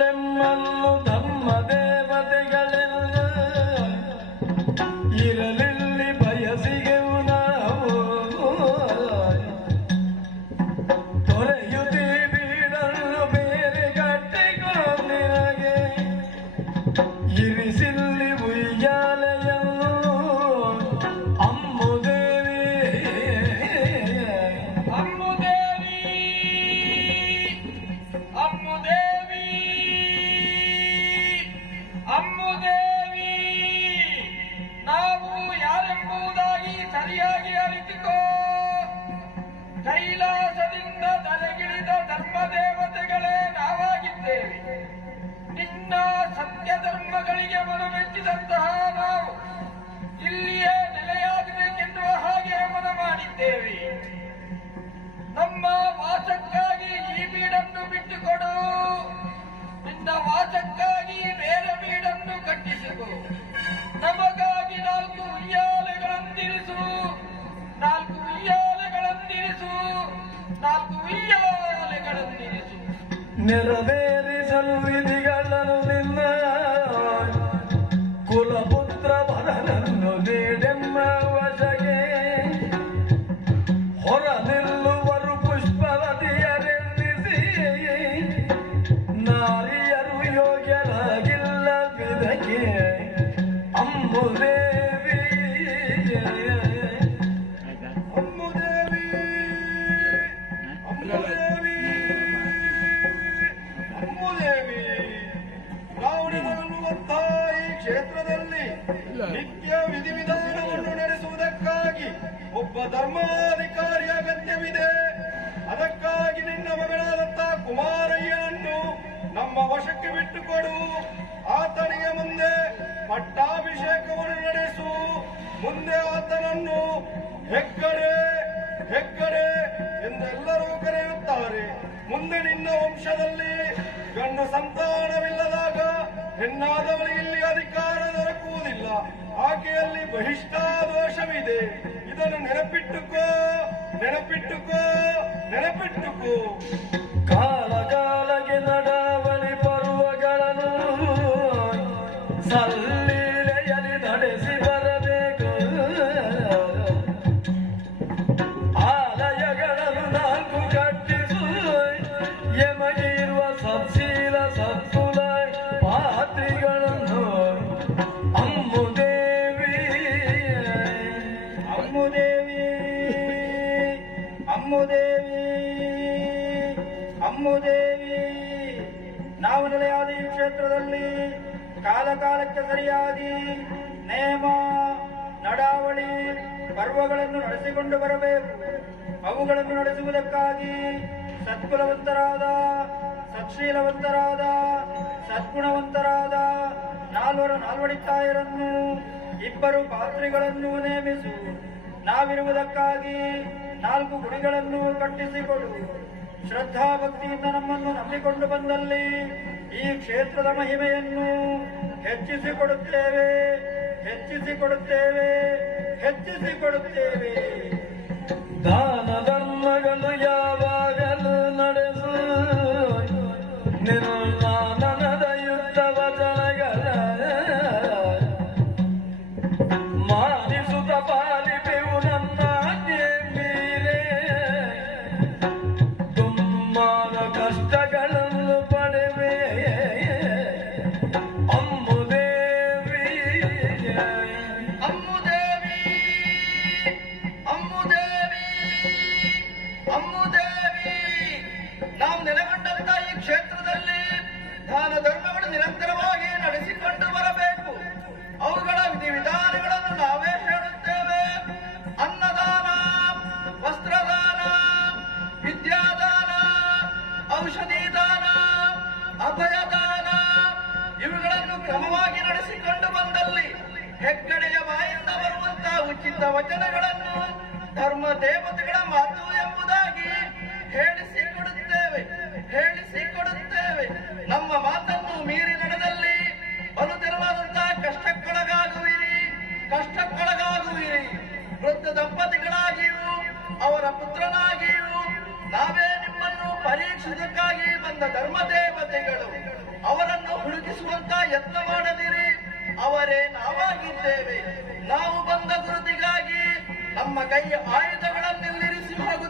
ಇರಲೆಮ್ಮನ್ನು ಧರ್ಮ ದೇವತೆಗಳೆಲ್ಲ ಇರಲಿಲ್ಲಿ ಬಯಸಿಗೆವು ನಾವು ತೊರೆಯುತ್ತೀ ಬೀಡನ್ನು ಬೇರೆ ಗಟ್ಟಿಕೊಂಡಿರಗೆ ಇರಿಸಿಲ್ಲಿ ಉಯ್ಯಾಲೆಯನ್ನು ಅಮ್ಮುದೇವಿ ಅಮ್ಮುದೇವಿ ಅಮ್ಮುದೇವಿ ಅಮ್ಮುದೇವಿ ನಾವು ಯಾರೆಂಬುದಾಗಿ ಸರಿಯಾಗಿ ಅರಿತುಕೋ. ಕೈಲಾಸದಿಂದ ತಲೆಗಿಳಿದ ಧರ್ಮ ದೇವತೆಗಳೇ ನಾವಾಗಿದ್ದೇವೆ. ನಿನ್ನ ಸತ್ಯ ಧರ್ಮಗಳಿಗೆ ಮನಮೆಚ್ಚಿದಂತಹ ನಾವು ಇಲ್ಲಿಯೇ ನೆಲೆಯಾಗಬೇಕೆನ್ನುವ ಹಾಗೆ ಮನ ಮಾಡಿದ್ದೇವೆ. ನಮ್ಮ ವಾಸಕ್ಕಾಗಿ ಈ ಬೀಡನ್ನು ಬಿಟ್ಟುಕೊಡು, ನಿನ್ನ ವಾಸಕ್ಕಾಗಿ ಬೇರೆ ಬೀಡನ್ನು ಕಟ್ಟಿಸಿಕೊ. ನಮಗಾಗಿ 4 ಉಯ್ಯಾಲೆಗಳಂದಿರಿಸು, 4 ಉಯ್ಯಾಲೆಗಳಂದಿರಿಸು, 4 ಉಯ್ಯಾಲೆಗಳಂದಿರಿಸು. ನೆರವೇರಿಸಲು ವಿಧಿಗಳನ್ನು ನಿನ್ನ ಕುಲಪುತ್ರ ವರನನ್ನು ನೀಡೆಮ್ಮ ವಶಗೆ ಹೊರ ನಿಲ್ಲುವರು ಪುಷ್ಪವತಿಯರೆನ್ನಿಸಿ ನಾರಿಯರು ಯೋಗ್ಯರಾಗಿಲ್ಲ ವಿಧಕ್ಕೆ ಅಮ್ಮುದೇವಿ ಅಮ್ಮುದೇವಿ ಅಮ್ಮುದೇವಿ ಅಮ್ಮುದೇವಿ ರಾವಣನನ್ನುವಂತಹ ಈ ಕ್ಷೇತ್ರದಲ್ಲಿ ನಿತ್ಯ ವಿಧಿವಿಧಾನವನ್ನು ನಡೆಸುವುದಕ್ಕಾಗಿ ಒಬ್ಬ ಧರ್ಮಾಧಿಕಾರಿ ಅಗತ್ಯವಿದೆ. ಅದಕ್ಕಾಗಿ ನಿನ್ನ ಮಗಳಾದಂತಹ ಕುಮಾರಯ್ಯನನ್ನು ನಮ್ಮ ವಶಕ್ಕೆ ಬಿಟ್ಟುಕೊಡು. ಆತನಿಗೆ ಮುಂದೆ ಪಟ್ಟಾಭಿಷೇಕವನ್ನು ನಡೆಸು. ಮುಂದೆ ಆತನನ್ನು ಹೆಗ್ಗಡೆ ಹೆಗ್ಗಡೆ ಎಂದೆಲ್ಲರೂ ಕರೆಯುತ್ತಾರೆ. ಮುಂದೆ ನಿನ್ನ ವಂಶದಲ್ಲಿ ಗಂಡು ಸಂತಾನವಿಲ್ಲದಾಗ ಹೆಣ್ಣಾದವಳಿಗೆ ಇಲ್ಲಿ ಅಧಿಕಾರ ದೊರಕುವುದಿಲ್ಲ. ಆಕೆಯಲ್ಲಿ ಬಹಿಷ್ಠಾದೋಷವಿದೆ. ಇದನ್ನು ನೆನಪಿಟ್ಟುಕೋ, ನೆನಪಿಟ್ಟುಕೋ, ನೆನಪಿಟ್ಟುಕೋ. ಕಾಲ ಕಾಲಕ್ಕೆ ನಡಾವಳಿ ಪರ್ವಗಳನ್ನು ಸಲ್ಲೀಲೆಯಲ್ಲಿ ನಡೆಸಿ ಬರಬೇಕು. ಆಲಯಗಳನ್ನು 4 ಕಟ್ಟಿಸು. ಎಮಗಿರುವ ಸತ್ಶೀಲ ಸತ್ಕುಲ ಪಾತ್ರಿಗಳನ್ನು ಅಮ್ಮುದೇವಿ ಅಮ್ಮುದೇವಿ ಅಮ್ಮುದೇವಿ ಅಮ್ಮುದೇವಿ ನಾವು ನೆಲೆಯಾದ ಈ ಕ್ಷೇತ್ರದಲ್ಲಿ ಕಾಲ ಕಾಲಕ್ಕೆ ಸರಿಯಾಗಿ ನೇಮ ನಡಾವಳಿ ಪರ್ವಗಳನ್ನು ನಡೆಸಿಕೊಂಡು ಬರಬೇಕು. ಅವುಗಳನ್ನು ನಡೆಸುವುದಕ್ಕಾಗಿ ಸತ್ಕುಲವಂತರಾದ, ಸತ್ಶೀಲವಂತರಾದ, ಸದ್ಗುಣವಂತರಾದ 4 ನಾಲ್ವಡಿತಾಯರನ್ನು 2 ಪಾತ್ರಿಗಳನ್ನು ನೇಮಿಸು. ನಾವಿರುವುದಕ್ಕಾಗಿ 4 ಗುಡಿಗಳನ್ನು ಕಟ್ಟಿಸಿಕೊಡು. ಶ್ರದ್ಧಾಭಕ್ತಿಯಿಂದ ನಮ್ಮನ್ನು ನಂಬಿಕೊಂಡು ಬಂದಲ್ಲಿ ಈ ಕ್ಷೇತ್ರದ ಮಹಿಮೆಯನ್ನು ಹೆಚ್ಚಿಸಿಕೊಡುತ್ತೇವೆ, ಹೆಚ್ಚಿಸಿಕೊಡುತ್ತೇವೆ, ಹೆಚ್ಚಿಸಿಕೊಡುತ್ತೇವೆ. ದಾನ ಧರ್ಮಗಳು ಯಾವಾಗಲೂ ನಡೆಸು. ನಿರ್ಮಾನದ ಯುದ್ಧ ವಚನಗಳ ಮಾನಿಸುತ್ತ ಪಾಲಿಪೆವು ನನ್ನ ಮೀರೆ ತುಂಬಾದ ಕಷ್ಟಗಳನ್ನು ಪಡೆವೆ ಅಮ್ಮುದೇವಿ ಅಮ್ಮುದೇವಿ ಅಮ್ಮುದೇವಿ ಅಮ್ಮುದೇವಿ ನಾವು ನೆಲೆಗೊಂಡಂತ ಈ ಕ್ಷೇತ್ರದಲ್ಲಿ ದಾನ ಧರ್ಮಗಳು ನಿರಂತರವಾಗಿ ನಡೆಸಿಕೊಂಡು ಬರಬೇಕು. ಅವುಗಳ ವಿಧಿವಿಧಾನಗಳನ್ನು ನಾವೇ ಹೇಳುತ್ತೇವೆ. ಅನ್ನದಾನ, ವಸ್ತ್ರದಾನ, ವಿದ್ಯಾದಾನ, ಔಷಧಿ ದಾನ, ಅಭಯದಾನ ಇವುಗಳನ್ನು ಕ್ರಮವಾಗಿ ನಡೆಸಿಕೊಂಡು ಬಂದಲ್ಲಿ ಹೆಗ್ಗಡೆಯ ಬಾಯಿಂದ ಬರುವಂತಹ ಉಚಿತ ವಚನಗಳನ್ನು ಧರ್ಮ ದೇವತೆಗಳ ಮಾತು ಎಂಬುದಾಗಿ ಹೇಳಿಸಿಕೊಡುತ್ತೇವೆ, ಹೇಳಿಸಿಕೊಡುತ್ತೇವೆ. ನಮ್ಮ ಮಾತನ್ನು ಮೀರಿ ನಡೆದಲ್ಲಿ ಬಲು ತೆರವಾದಂತಹ ಕಷ್ಟಕ್ಕೊಳಗಾಗುವಿರಿ, ಕಷ್ಟಕ್ಕೊಳಗಾಗುವಿರಿ. ವೃದ್ಧ ದಂಪತಿಗಳಾಗಿಯೂ ಅವರ ಪುತ್ರನಾಗಿಯೂ ನಾವೇ ನಿಮ್ಮನ್ನು ಪರೀಕ್ಷಿಸಕ್ಕಾಗಿ ಬಂದ ಧರ್ಮ ದೇವತೆಗಳು. ಅವರನ್ನು ಹುಡುಕಿಸುವಂತ ಯತ್ನ ಮಾಡದಿರಿ. ಅವರೇ ನಾವಾಗಿದ್ದೇವೆ. ನಾವು ಬಂದ ಗುರುತಿಗಾಗಿ ನಮ್ಮ ಕೈ ಆಯುಧಗಳನ್ನಿಲ್ಲಿರಿಸಿ ಹೋಗುತ್ತೇವೆ.